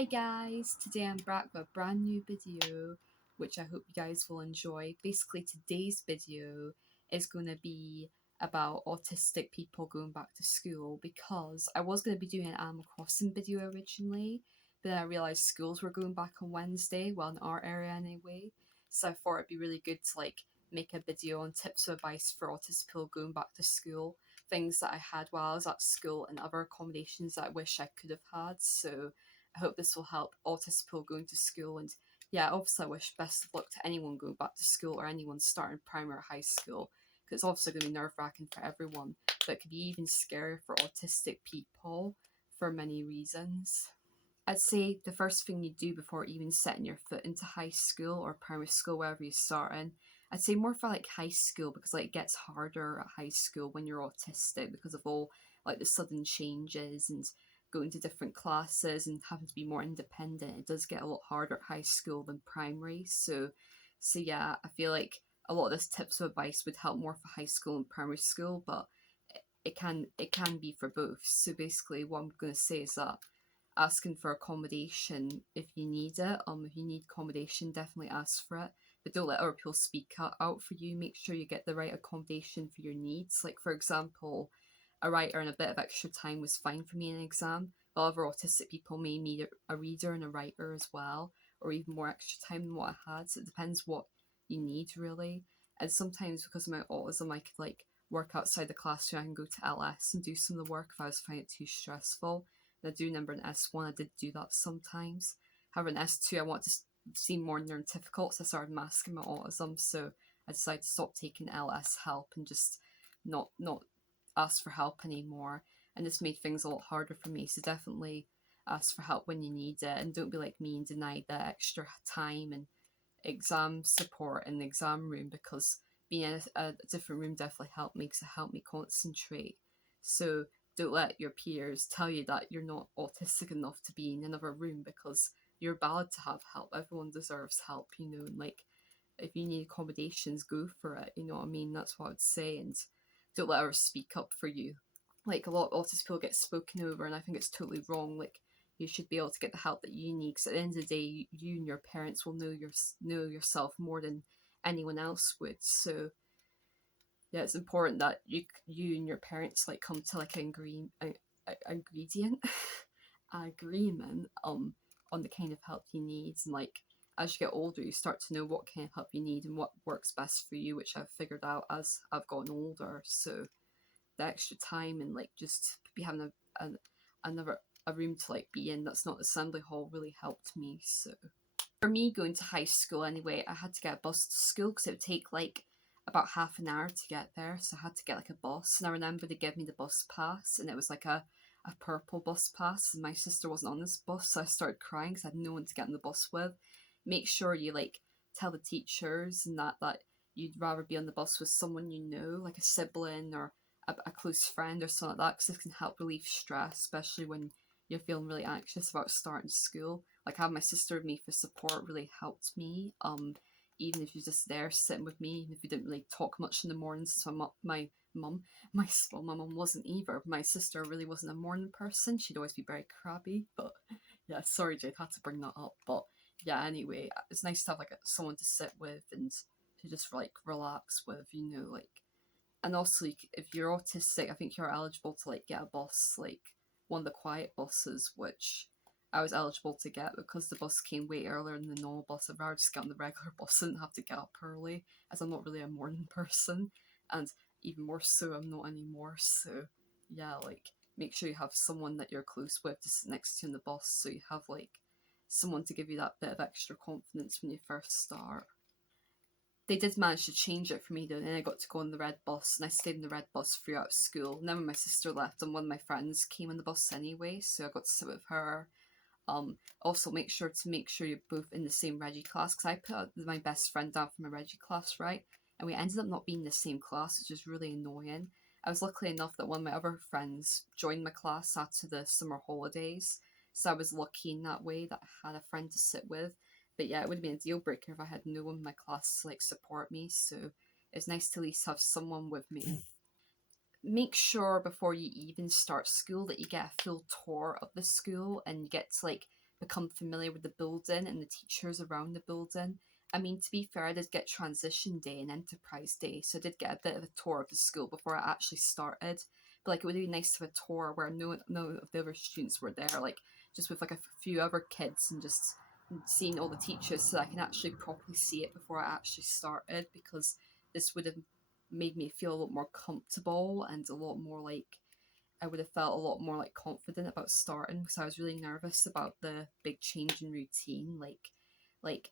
Hi guys, today I'm back with a brand new video which I hope you guys will enjoy. Basically today's video is going to be about autistic people going back to school, because I was going to be doing an Animal Crossing video originally, but then I realised schools were going back on Wednesday, well in our area anyway, so I thought it'd be really good to make a video on tips of advice for autistic people going back to school, things that I had while I was at school and other accommodations that I wish I could have had. So I hope this will help autistic people going to school. And yeah, obviously I wish best of luck to anyone going back to school or anyone starting primary or high school, because it's obviously going to be nerve-wracking for everyone, but it could be even scarier for autistic people for many reasons. I'd say the first thing you do before even setting your foot into high school or primary school, wherever you start in, I'd say more for high school, because it gets harder at high school when you're autistic because of all the sudden changes and going to different classes and having to be more independent. It does get a lot harder at high school than primary. So yeah, I feel like a lot of this tips of advice would help more for high school and primary school, but it can be for both. So basically what I'm going to say is that asking for accommodation if you need it. If you need accommodation, definitely ask for it, but don't let other people speak out for you. Make sure you get the right accommodation for your needs. Like for example, a writer and a bit of extra time was fine for me in an exam. However, autistic people may need a reader and a writer as well, or even more extra time than what I had. So it depends what you need really. And sometimes because of my autism, I could work outside the classroom. I can go to LS and do some of the work if I was finding it too stressful. And I do remember in S1 I did do that sometimes. However, in S2 I want to seem more neurotypical, so I started masking my autism. So I decided to stop taking LS help and just not ask for help anymore. And this made things a lot harder for me. So definitely ask for help when you need it, and don't be like me and deny the extra time and exam support in the exam room, because being in a different room definitely help me concentrate. So don't let your peers tell you that you're not autistic enough to be in another room, because you're valid to have help. Everyone deserves help, and if you need accommodations, go for it. You know what I mean? That's what I would say. And don't let others speak up for you. Like a lot of autistic people get spoken over, and I think it's totally wrong. You should be able to get the help that you need, because at the end of the day, you and your parents will know yourself more than anyone else would. So yeah, it's important that you and your parents come to ingredient agreement on the kind of help you need. And as you get older, you start to know what kind of help you need and what works best for you, which I've figured out as I've gotten older. So the extra time and just be having another a room to be in that's not assembly hall really helped me. So for me, going to high school anyway, I had to get a bus to school because it would take about half an hour to get there. So I had to get a bus, and I remember they gave me the bus pass, and it was a purple bus pass, and my sister wasn't on this bus, so I started crying because I had no one to get on the bus with. Make sure you tell the teachers and that you'd rather be on the bus with someone you know, like a sibling or a close friend or something like that, because it can help relieve stress, especially when you're feeling really anxious about starting school. Having my sister with me for support really helped me. Even if you're just there sitting with me, even if you didn't really talk much in the mornings. So my mum wasn't either. My sister really wasn't a morning person. She'd always be very crabby. But yeah, sorry Jade, had to bring that up. But yeah, anyway, it's nice to have someone to sit with and to just relax with, and also if you're autistic, I think you're eligible to get a bus, one of the quiet buses, which I was eligible to get because the bus came way earlier than the normal bus. I'd rather just get on the regular bus and have to get up early, as I'm not really a morning person, and even more so I'm not anymore. So yeah, make sure you have someone that you're close with to sit next to you in the bus, so you have someone to give you that bit of extra confidence when you first start. They did manage to change it for me though, and then I got to go on the red bus, and I stayed in the red bus throughout school. And then when my sister left, and one of my friends came on the bus anyway, so I got to sit with her. Also make sure you're both in the same Reggie class, because I put my best friend down for my Reggie class, right? And we ended up not being in the same class, which was really annoying. I was lucky enough that one of my other friends joined my class after the summer holidays, so I was lucky in that way that I had a friend to sit with. But yeah, it would have been a deal breaker if I had no one in my class to support me. So it's nice to at least have someone with me. Make sure before you even start school that you get a full tour of the school and you get to become familiar with the building and the teachers around the building. I mean, to be fair, I did get transition day and enterprise day, so I did get a bit of a tour of the school before I actually started. But like, it would be nice to have a tour where no of the other students were there, like just with like a few other kids, and just seeing all the teachers, so that I can actually properly see it before I actually started, because this would have made me feel a lot more comfortable and a lot more like I would have felt a lot more like confident about starting, because I was really nervous about the big change in routine. Like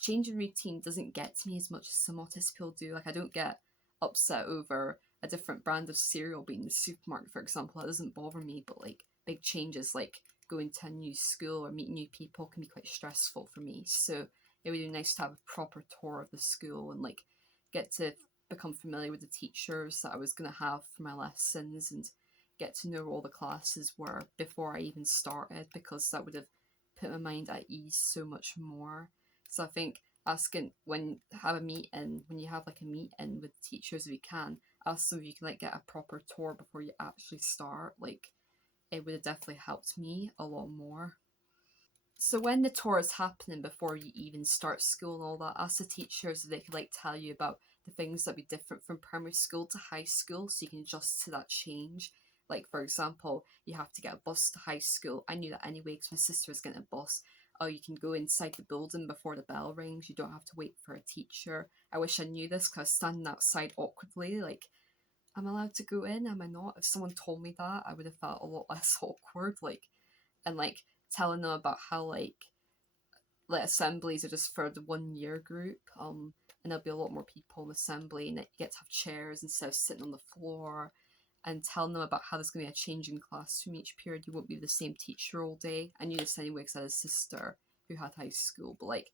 change in routine doesn't get to me as much as some autistic people do. Like, I don't get upset over a different brand of cereal being in the supermarket, for example. That doesn't bother me. But like big changes, like going to a new school or meeting new people, can be quite stressful for me. So it would be nice to have a proper tour of the school and like get to become familiar with the teachers that I was going to have for my lessons, and get to know all the classes were before I even started, because that would have put my mind at ease so much more. So I think asking when have a meeting, when you have like a meeting with teachers, if you can ask them if you can like get a proper tour before you actually start. Like, it would have definitely helped me a lot more. So when the tour is happening before you even start school and all that, ask the teachers if they could like tell you about the things that be different from primary school to high school, so you can adjust to that change. Like, for example, you have to get a bus to high school. I knew that anyway because my sister was getting a bus. Oh, you can go inside the building before the bell rings. You don't have to wait for a teacher. I wish I knew this, because I was standing outside awkwardly, like, am I allowed to go in? Am I not? If someone told me that, I would have felt a lot less awkward. Like, and like telling them about how like assemblies are just for the 1 year group, and there'll be a lot more people in assembly, and you get to have chairs instead of sitting on the floor, and telling them about how there's going to be a change in classroom each period. You won't be the same teacher all day. I knew this anyway because I had a sister who had high school, but like,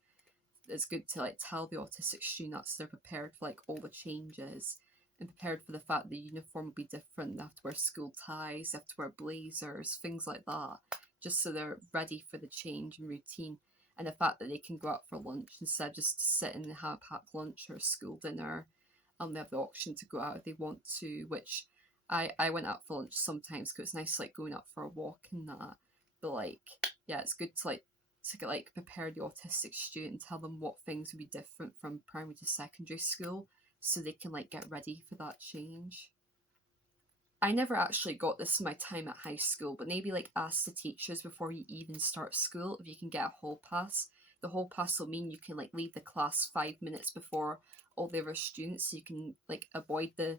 it's good to like tell the autistic students so they're prepared for like all the changes, and prepared for the fact that the uniform will be different. They have to wear school ties, they have to wear blazers, things like that, just so they're ready for the change in routine. And the fact that they can go out for lunch instead of just sitting and have a packed lunch or a school dinner. They have the option to go out if they want to, which I went out for lunch sometimes because it's nice like going out for a walk and that. But like, yeah, it's good to get like prepare the autistic student and tell them what things would be different from primary to secondary school, so they can like get ready for that change. I never actually got this in my time at high school, but maybe like ask the teachers before you even start school if you can get a hall pass. The hall pass will mean you can like leave the class 5 minutes before all the other students, so you can like avoid the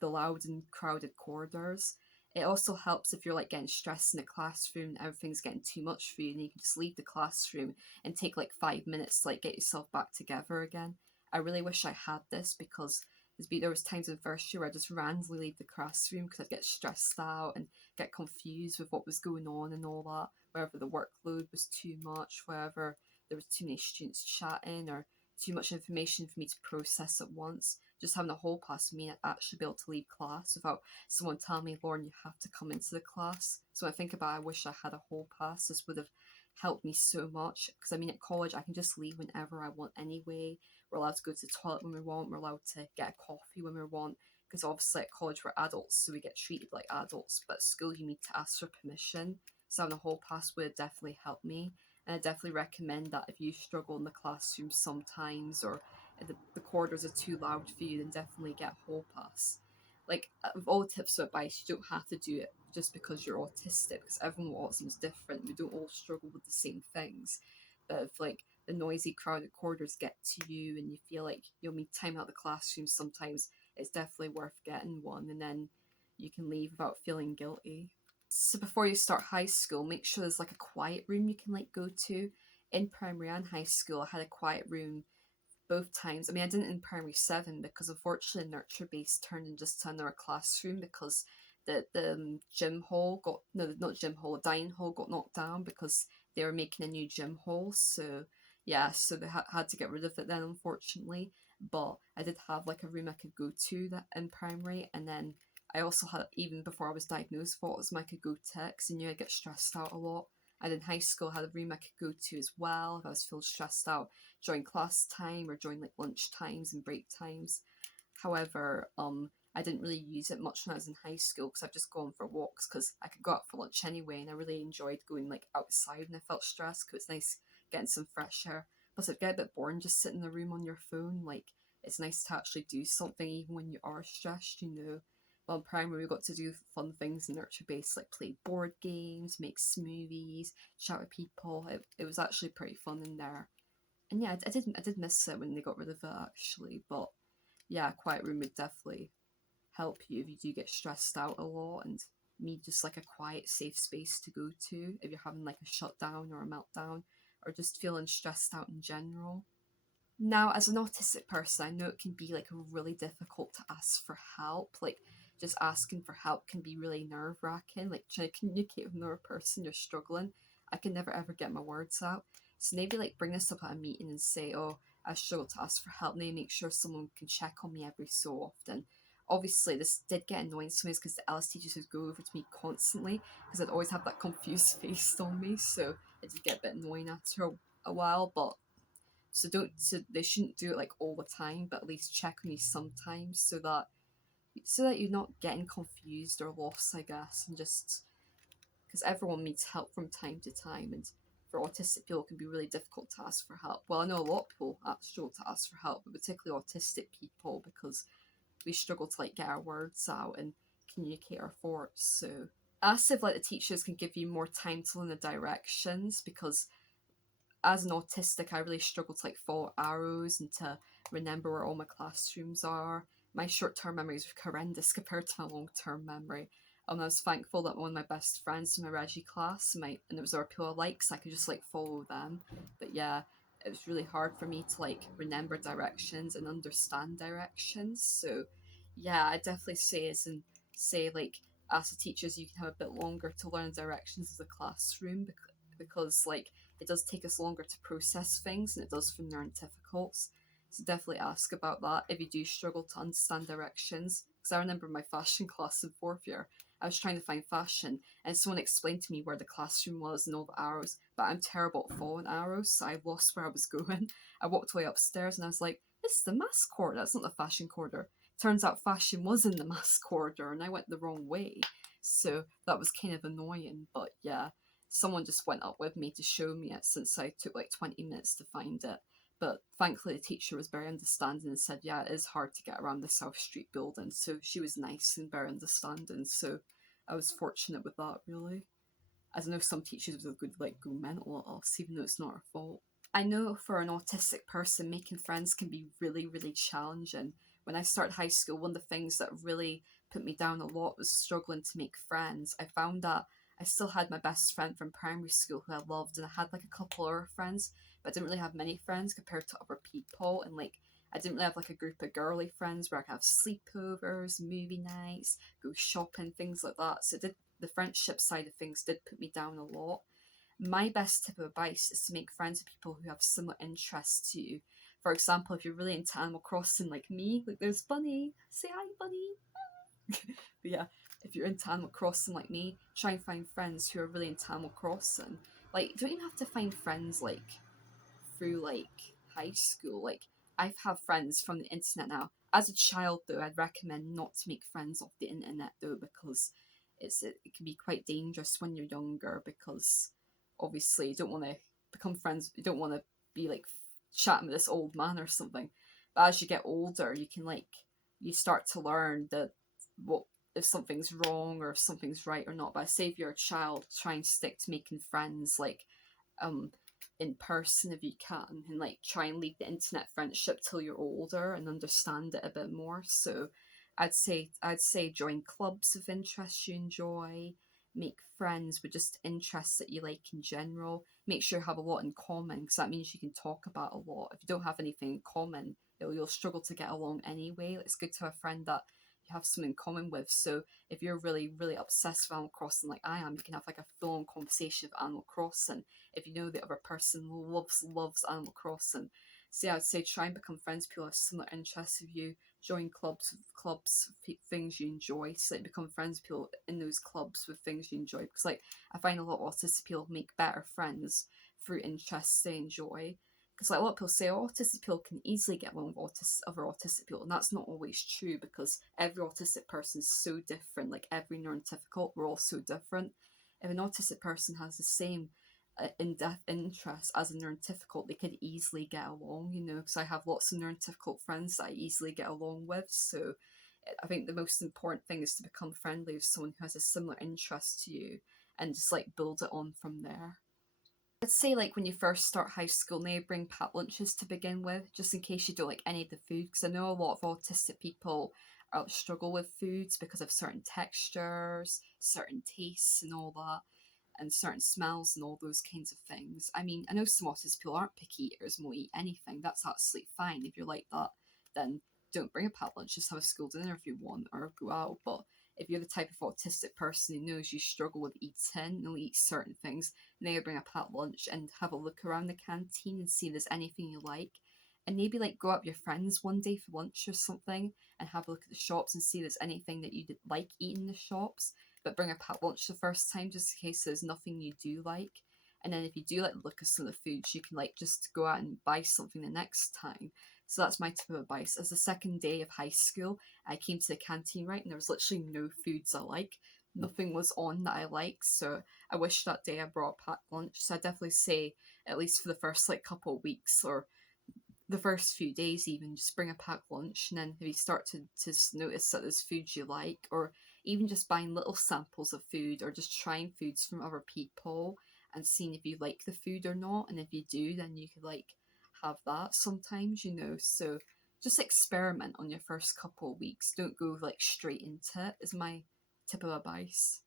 loud and crowded corridors. It also helps if you're like getting stressed in the classroom and everything's getting too much for you, and you can just leave the classroom and take like 5 minutes to like get yourself back together again. I really wish I had this, because there was times in first year where I just randomly leave the classroom because I'd get stressed out and get confused with what was going on and all that. Whether the workload was too much, whether there was too many students chatting, or too much information for me to process at once. Just having a whole pass of me, I'd actually be able to leave class without someone telling me, Lauren, you have to come into the class. So when I think about it, I wish I had a whole pass. This would have helped me so much, because I mean, at college I can just leave whenever I want anyway. We're allowed to go to the toilet when we want. We're allowed to get a coffee when we want. Because obviously at college we're adults, so we get treated like adults. But at school you need to ask for permission. So having a hall pass would definitely help me. And I definitely recommend that if you struggle in the classroom sometimes, or the corridors are too loud for you, then definitely get a hall pass. Like, with all tips of advice, you don't have to do it just because you're autistic, because everyone with autism is different. We don't all struggle with the same things. But if like the noisy, crowded corridors get to you and you feel like you'll need time out of the classroom, sometimes it's definitely worth getting one, and then you can leave without feeling guilty. So before you start high school, make sure there's like a quiet room you can like go to. In primary and high school, I had a quiet room both times. I mean, I didn't in primary seven because unfortunately nurture base turned into just another classroom, because the gym hall got, no, not gym hall, dining hall got knocked down because they were making a new gym hall. So yeah, so they had to get rid of it then, unfortunately. But I did have like a room I could go to that in primary, and then I also had, even before I was diagnosed with autism, I could go to because I knew I'd get stressed out a lot. And in high school, I had a room I could go to as well if I was feeling stressed out during class time or during like lunch times and break times. However, I didn't really use it much when I was in high school because I've just gone for walks because I could go out for lunch anyway, and I really enjoyed going like outside when I felt stressed because it's nice getting some fresh air. Plus, it'd get a bit boring just sitting in the room on your phone. Like, it's nice to actually do something even when you are stressed, you know. Well, in primary, we got to do fun things in nurture base, like play board games, make smoothies, chat with people. It was actually pretty fun in there. And yeah, I did miss it when they got rid of it actually. But yeah, a quiet room would definitely help you if you do get stressed out a lot, and need just like a quiet, safe space to go to if you're having like a shutdown or a meltdown or just feeling stressed out in general. Now, as an autistic person, I know it can be like really difficult to ask for help. Like, just asking for help can be really nerve wracking. Like, trying to communicate with another person, you're struggling. I can never ever get my words out. So maybe like bring this up at a meeting and say, "Oh, I struggle to ask for help." Maybe make sure someone can check on me every so often. Obviously, this did get annoying sometimes because the LS teachers would go over to me constantly because I'd always have that confused face on me. So it did get a bit annoying after a while, but so they shouldn't do it like all the time, but at least check on you sometimes so that you're not getting confused or lost, I guess, and just because everyone needs help from time to time, and for autistic people it can be really difficult to ask for help. Well, I know a lot of people struggle to ask for help, but particularly autistic people because we struggle to like get our words out and communicate our thoughts. So ask if like the teachers can give you more time to learn the directions, because as an autistic, I really struggle to like follow arrows and to remember where all my classrooms are. My short-term memory is horrendous compared to my long-term memory. I was thankful that one of my best friends in my Reggie class, and it was our people I like, so I could just like follow them. But yeah, it was really hard for me to like remember directions and understand directions. So yeah, I definitely say like as the teachers, you can have a bit longer to learn directions as a classroom because like it does take us longer to process things than it does from neuroditypicals. So definitely ask about that if you do struggle to understand directions. Because I remember my fashion class in fourth year, I was trying to find fashion, and someone explained to me where the classroom was and all the arrows, but I'm terrible at following arrows, so I lost where I was going. I walked way upstairs and I was like, this is the mask corridor, that's not the fashion corridor. Turns out fashion was in the mask corridor and I went the wrong way. So that was kind of annoying, but yeah, someone just went up with me to show me it since I took like 20 minutes to find it. But thankfully, the teacher was very understanding and said, yeah, it is hard to get around the South Street building. So she was nice and very understanding. So I was fortunate with that, really. As I know some teachers would like go mental at us, even though it's not our fault. I know for an autistic person, making friends can be really, really challenging. When I started high school, one of the things that really put me down a lot was struggling to make friends. I found that I still had my best friend from primary school who I loved, and I had like a couple other friends, but I didn't really have many friends compared to other people. And like, I didn't really have like a group of girly friends where I could have sleepovers, movie nights, go shopping, things like that. So the friendship side of things did put me down a lot. My best tip of advice is to make friends with people who have similar interests to you. For example, if you're really into Animal Crossing like me, like there's Bunny, say hi, Bunny. But yeah, if you're into Animal Crossing like me, try and find friends who are really into Animal Crossing. Like, you don't even have to find friends like through like high school. Like, I've had friends from the internet now. As a child, though, I'd recommend not to make friends off the internet though, because it can be quite dangerous when you're younger. Because obviously, you don't want to become friends. You don't want to be like chatting with this old man or something. But as you get older, you start to learn that what if something's wrong or if something's right or not. But I say if you're a child, try and stick to making friends like um in person if you can, and like try and leave the internet friendship till you're older and understand it a bit more. So I'd say join clubs of interests you enjoy, make friends with just interests that you like in general. Make sure you have a lot in common, because that means you can talk about a lot. If you don't have anything in common, you'll struggle to get along anyway. It's good to have a friend that you have something in common with. So if you're really, really obsessed with Animal Crossing like I am, you can have like a full-on conversation of Animal Crossing if you know the other person loves Animal Crossing. So yeah, I'd say try and become friends with people who have similar interests with you. Join clubs, things you enjoy. So like become friends with people in those clubs with things you enjoy. Because like I find a lot of autistic people make better friends through interests they enjoy. because like a lot of people say, oh, autistic people can easily get along with other autistic people, and that's not always true, because every autistic person is so different. Like every neurotypical, we're all so different. If an autistic person has the same in-depth interest as a neurotypical, they could easily get along, you know, because I have lots of neurotypical friends that I easily get along with. So I think the most important thing is to become friendly with someone who has a similar interest to you, and just like build it on from there. I'd say like when you first start high school, maybe bring packed lunches to begin with, just in case you don't like any of the food. Because I know a lot of autistic people struggle with foods because of certain textures, certain tastes, and all that, and certain smells and all those kinds of things. I mean, I know some autistic people aren't picky eaters and will eat anything. That's absolutely fine. If you're like that, then don't bring a packed lunch. Just have a school dinner if you want, or go out. But if you're the type of autistic person who knows you struggle with eating and will eat certain things, maybe bring a packed lunch and have a look around the canteen and see if there's anything you like. And maybe like go out with your friends one day for lunch or something and have a look at the shops and see if there's anything that you like eating in the shops, but bring a packed lunch the first time just in case there's nothing you do like. And then if you do like the look of some of the foods, you can like just go out and buy something the next time. So that's my tip of advice. As the second day of high school, I came to the canteen, right, and there was literally no foods I like. Nothing was on that I liked. So I wish that day I brought a packed lunch. So I definitely say, at least for the first like couple of weeks or the first few days even, just bring a packed lunch, and then if you start to notice that there's foods you like, or even just buying little samples of food or just trying foods from other people and seeing if you like the food or not, and if you do, then you could like have that sometimes, you know. So just experiment on your first couple of weeks, don't go like straight into it, is my tip of advice.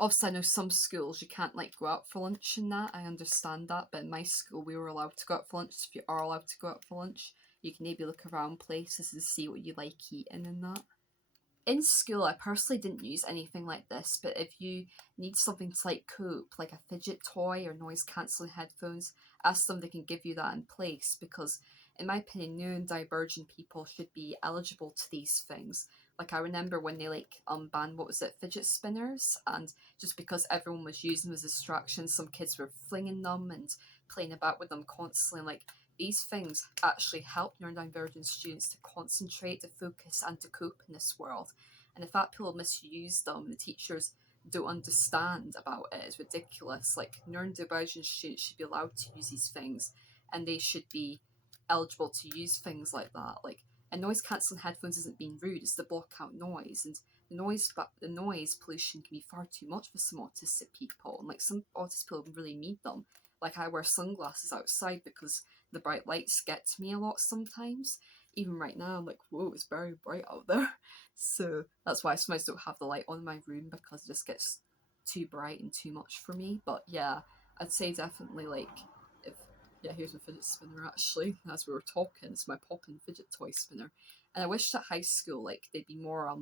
Obviously I know some schools you can't like go out for lunch and that, I understand that, but in my school we were allowed to go out for lunch. So if you are allowed to go out for lunch, you can maybe look around places and see what you like eating and that. In school, I personally didn't use anything like this, but if you need something to like cope, like a fidget toy or noise cancelling headphones, ask them, they can give you that in place, because in my opinion, neurodivergent people should be eligible to these things. Like I remember when they like banned, what was it, fidget spinners, and just because everyone was using them as distractions, some kids were flinging them and playing about with them constantly. Like these things actually help neurodivergent students to concentrate, to focus, and to cope in this world. And the fact people misuse them, the teachers don't understand about it, is ridiculous. Like neurodivergent students should be allowed to use these things, and they should be eligible to use things like that. Like, and noise cancelling headphones isn't being rude; it's to block out noise, and the noise pollution can be far too much for some autistic people, and like some autistic people really need them. Like I wear sunglasses outside because the bright lights get to me a lot sometimes. Even right now, I'm like, whoa, it's very bright out there. So that's why I sometimes don't have the light on in my room, because it just gets too bright and too much for me. But yeah, I'd say definitely like if yeah, here's my fidget spinner actually. As we were talking, it's my poppin' fidget toy spinner. And I wish that high school like they'd be more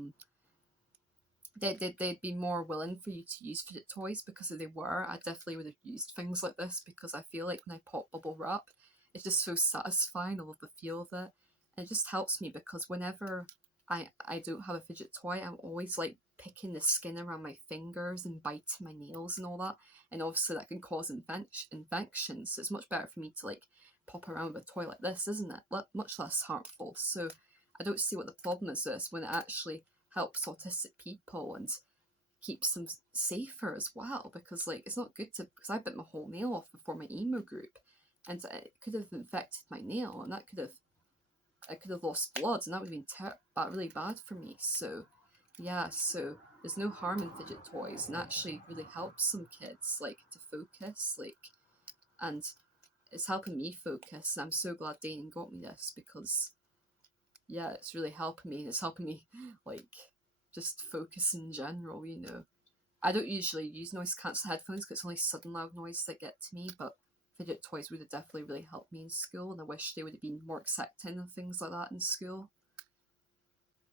they'd be more willing for you to use fidget toys, because if they were, I definitely would have used things like this, because I feel like when I pop bubble wrap, it's just so satisfying. I love the feel of it. And it just helps me, because whenever I don't have a fidget toy, I'm always like picking the skin around my fingers and biting my nails and all that. And obviously that can cause infections. So it's much better for me to like pop around with a toy like this, isn't it? Much less harmful. So I don't see what the problem is with this, when it actually helps autistic people and keeps them safer as well, because like it's not good to, because I bit my whole nail off before my emo group, and it could have infected my nail, and that could have, I could have lost blood, and that would have been really bad for me. So yeah, so there's no harm in fidget toys, and actually really helps some kids like to focus, like, and it's helping me focus. And I'm so glad Dane got me this, because yeah, it's really helping me, and it's helping me like just focus in general, you know. I don't usually use noise cancel headphones because it's only sudden loud noise that get to me, but fidget toys would have definitely really helped me in school, and I wish they would have been more accepting of things like that in school.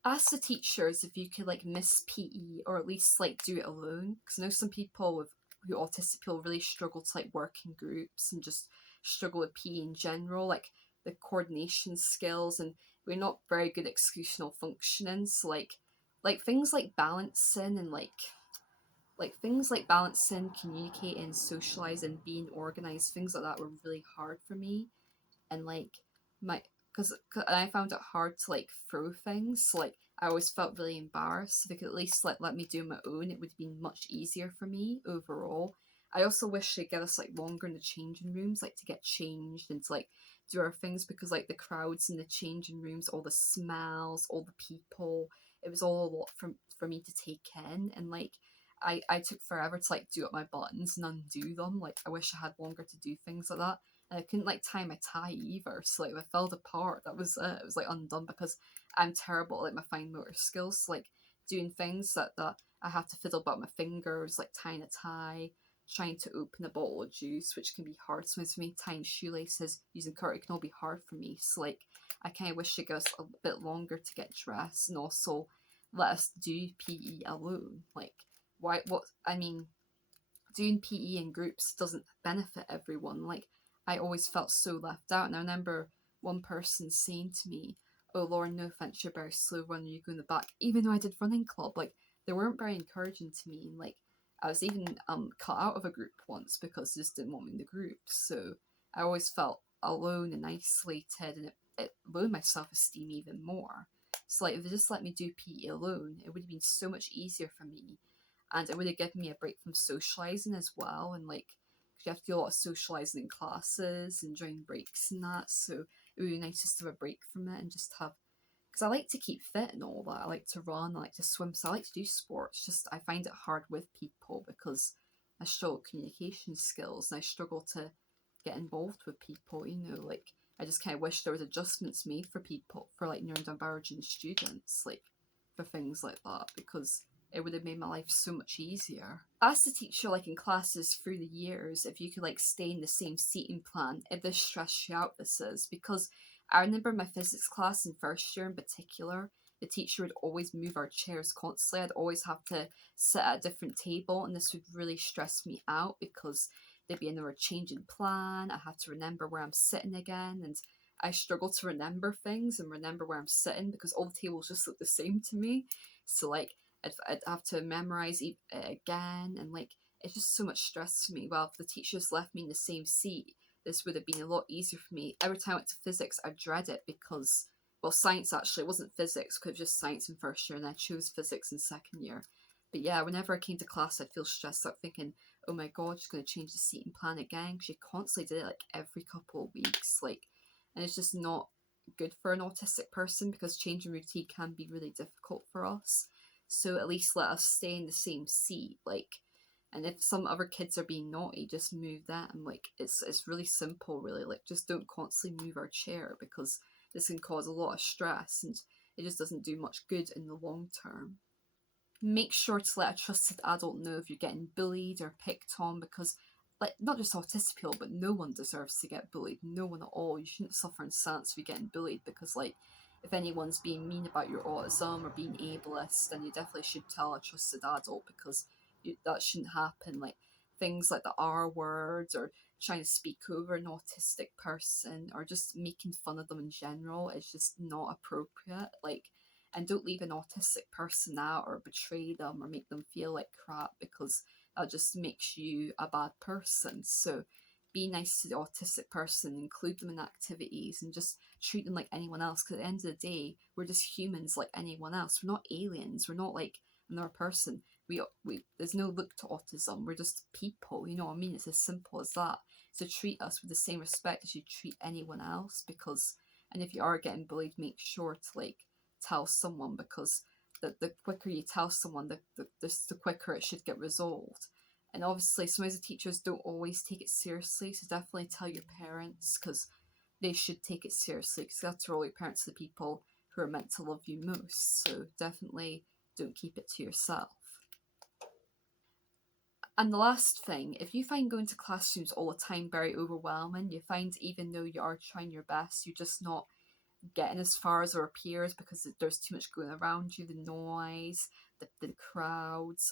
Ask the teachers if you could like miss PE, or at least like do it alone, because I know some people with who autistic people really struggle to like work in groups and just struggle with PE in general, like the coordination skills, and we're not very good at executional functioning. So like things like balancing and like like things like balancing, communicating, socializing, being organized, things like that were really hard for me. And like my because I found it hard to like throw things. So, like I always felt really embarrassed. If they could at least like let me do my own, it would have been much easier for me overall. I also wish they'd give us like longer in the changing rooms, like to get changed and to like do our things, because like the crowds in the changing rooms, all the smells, all the people, it was all a lot for me to take in. And like I took forever to like do up my buttons and undo them. Like I wish I had longer to do things like that. And I couldn't like tie my tie either, so like if I fell apart, that was it. It was like undone because I'm terrible at like my fine motor skills, so, like doing things that I have to fiddle about my fingers, like tying a tie, trying to open a bottle of juice, which can be hard. Sometimes for me, tying shoelaces using curtain can all be hard for me. So like I kind of wish it gave us a bit longer to get dressed, and also let us do PE alone. Like why? What I mean, doing PE in groups doesn't benefit everyone. Like I always felt so left out. And I remember one person saying to me, "Oh, Lauren, no offense, you're very slow runner. You go in the back." Even though I did running club, like they weren't very encouraging to me. And like I was even cut out of a group once because they just didn't want me in the group. So I always felt alone and isolated, and it lowered my self esteem even more. So like if they just let me do PE alone, it would have been so much easier for me, and it would have given me a break from socializing as well. And like you have to do a lot of socializing in classes and during breaks and that, so it would be nice just to have a break from it and just have, because I like to keep fit and all that. I like to run, I like to swim, so I like to do sports. Just I find it hard with people because I struggle with communication skills and I struggle to get involved with people. Like I just kind of wish there was adjustments made for people, for like neurodivergent students, like for things like that, because it would have made my life so much easier. As a teacher, like in classes through the years, if you could like stay in the same seating plan, if this stressed you out, this is because I remember my physics class in first year in particular, the teacher would always move our chairs constantly. I'd always have to sit at a different table, and this would really stress me out because there'd be another change in plan. I had to remember where I'm sitting again, and I struggle to remember things and remember where I'm sitting because all the tables just look the same to me. So like I'd have to memorize it again, and like it's just so much stress for me. Well, if the teachers left me in the same seat, this would have been a lot easier for me. Every time I went to physics, I dread it because, well, science actually, it wasn't physics, because it was just science in first year, and I chose physics in second year. But yeah, whenever I came to class, I'd feel stressed out thinking, oh my god, she's going to change the seating plan again. She constantly did it like every couple of weeks. Like, and it's just not good for an autistic person because changing routine can be really difficult for us. So at least let us stay in the same seat. Like, and if some other kids are being naughty, just move them. Like it's really simple, really. Like just don't constantly move our chair because this can cause a lot of stress and it just doesn't do much good in the long term. Make sure to let a trusted adult know if you're getting bullied or picked on, because like not just autistic people, but no one deserves to get bullied. No one at all. You shouldn't suffer in silence if you're getting bullied, because like if anyone's being mean about your autism or being ableist, then you definitely should tell a trusted adult, because that shouldn't happen. Like things like the R words or trying to speak over an autistic person or just making fun of them in general is just not appropriate. Like, and don't leave an autistic person out or betray them or make them feel like crap, because that just makes you a bad person. So be nice to the autistic person, include them in activities, and just treat them like anyone else, because at the end of the day, we're just humans like anyone else. We're not aliens. We're not like another person. We there's no look to autism. We're just people. You know what I mean? It's as simple as that. So treat us with the same respect as you treat anyone else, because, and if you are getting bullied, make sure to like tell someone, because the quicker you tell someone, the quicker it should get resolved. And obviously, some of the teachers don't always take it seriously, so definitely tell your parents, because they should take it seriously, because after all, your parents are the people who are meant to love you most. So definitely don't keep it to yourself. And the last thing, if you find going to classrooms all the time very overwhelming, you find even though you are trying your best, you're just not getting as far as our peers because there's too much going around you, the noise, the crowds,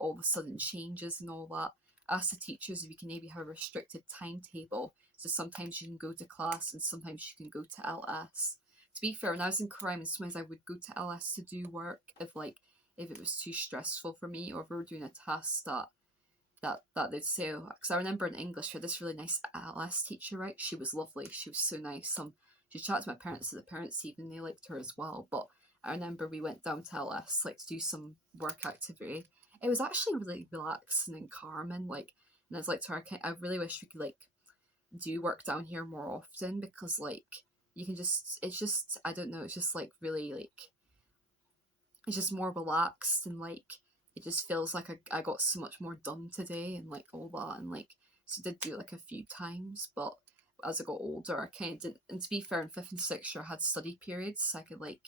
all the sudden changes and all that. Ask the teachers if you can maybe have a restricted timetable. So sometimes you can go to class and sometimes you can go to LS. To be fair, when I was in crime, sometimes I would go to LS to do work if like if it was too stressful for me, or if we were doing a task that they'd say, because I remember in English we had this really nice LS teacher, right? She was lovely, she was so nice. She chatted to my parents, so the parents even they liked her as well. But I remember we went down to LS like to do some work activity. It was actually really relaxing and calming, like, and I was like to her, I really wish we could like do work down here more often, because like you can just, it's just, I don't know, it's just like really like, it's just more relaxed, and like it just feels like I got so much more done today and like all that, and like so I did do it like a few times. But as I got older I kind of didn't, and to be fair, in fifth and sixth year I had study periods, so I could like,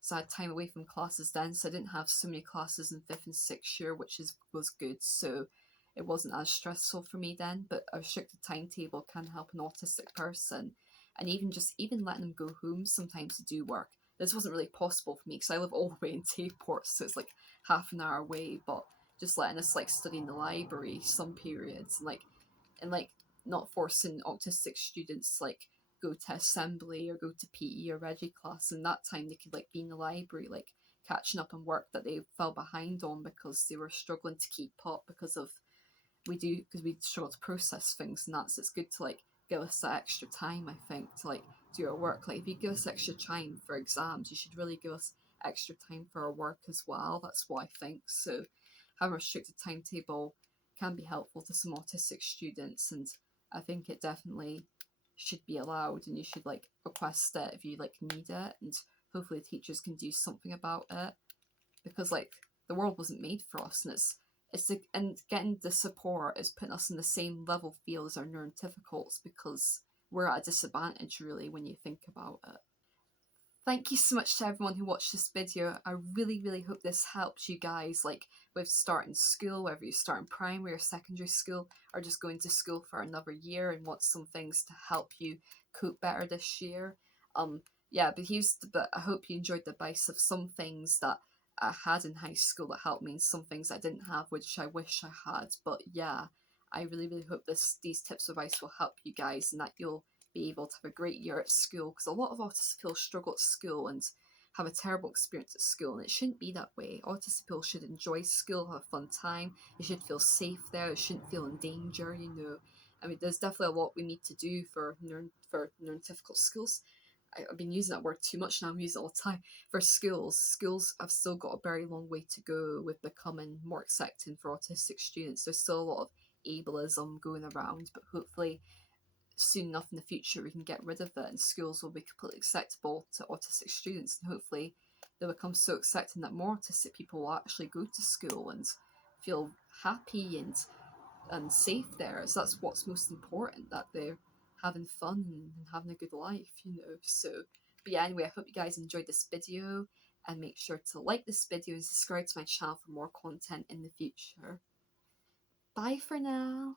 so I had time away from classes then, so I didn't have so many classes in fifth and sixth year, which was good. So it wasn't as stressful for me then. But a restricted timetable can help an autistic person, and even letting them go home sometimes to do work. This wasn't really possible for me because I live all the way in Tayport, so it's like half an hour away. But just letting us like study in the library some periods, and like not forcing autistic students like go to assembly or go to PE or Reggie class, and that time they could like be in the library, like catching up on work that they fell behind on because they were struggling to keep up because of, because we struggle to process things, and that's, it's good to like give us that extra time, I think, to like do our work. Like if you give us extra time for exams, you should really give us extra time for our work as well. That's what I think. So having a restricted timetable can be helpful to some autistic students, and I think it definitely should be allowed, and you should like request it if you like need it, and hopefully teachers can do something about it, because like the world wasn't made for us, and and getting the support is putting us in the same level field as our neurotypicals, because we're at a disadvantage really when you think about it. Thank you so much to everyone who watched this video. I really, really hope this helps you guys, like with starting school, whether you're starting primary or secondary school, or just going to school for another year and want some things to help you cope better this year. Yeah, but I hope you enjoyed the advice of some things that I had in high school that helped me, and some things I didn't have, which I wish I had. But yeah, I really, really hope these tips of advice will help you guys, and that you'll be able to have a great year at school, because a lot of autistic people struggle at school and have a terrible experience at school, and it shouldn't be that way. Autistic people should enjoy school, have a fun time, they should feel safe there, they shouldn't feel in danger, you know. I mean, there's definitely a lot we need to do for neurotypical schools. I've been using that word too much now, I'm using it all the time. For schools have still got a very long way to go with becoming more accepting for autistic students. There's still a lot of ableism going around, but hopefully soon enough in the future we can get rid of it, and schools will be completely acceptable to autistic students, and hopefully they'll become so accepting that more autistic people will actually go to school and feel happy and safe there. So that's what's most important, that they're having fun and having a good life, you know. So but yeah, anyway, I hope you guys enjoyed this video, and make sure to like this video and subscribe to my channel for more content in the future. Bye for now.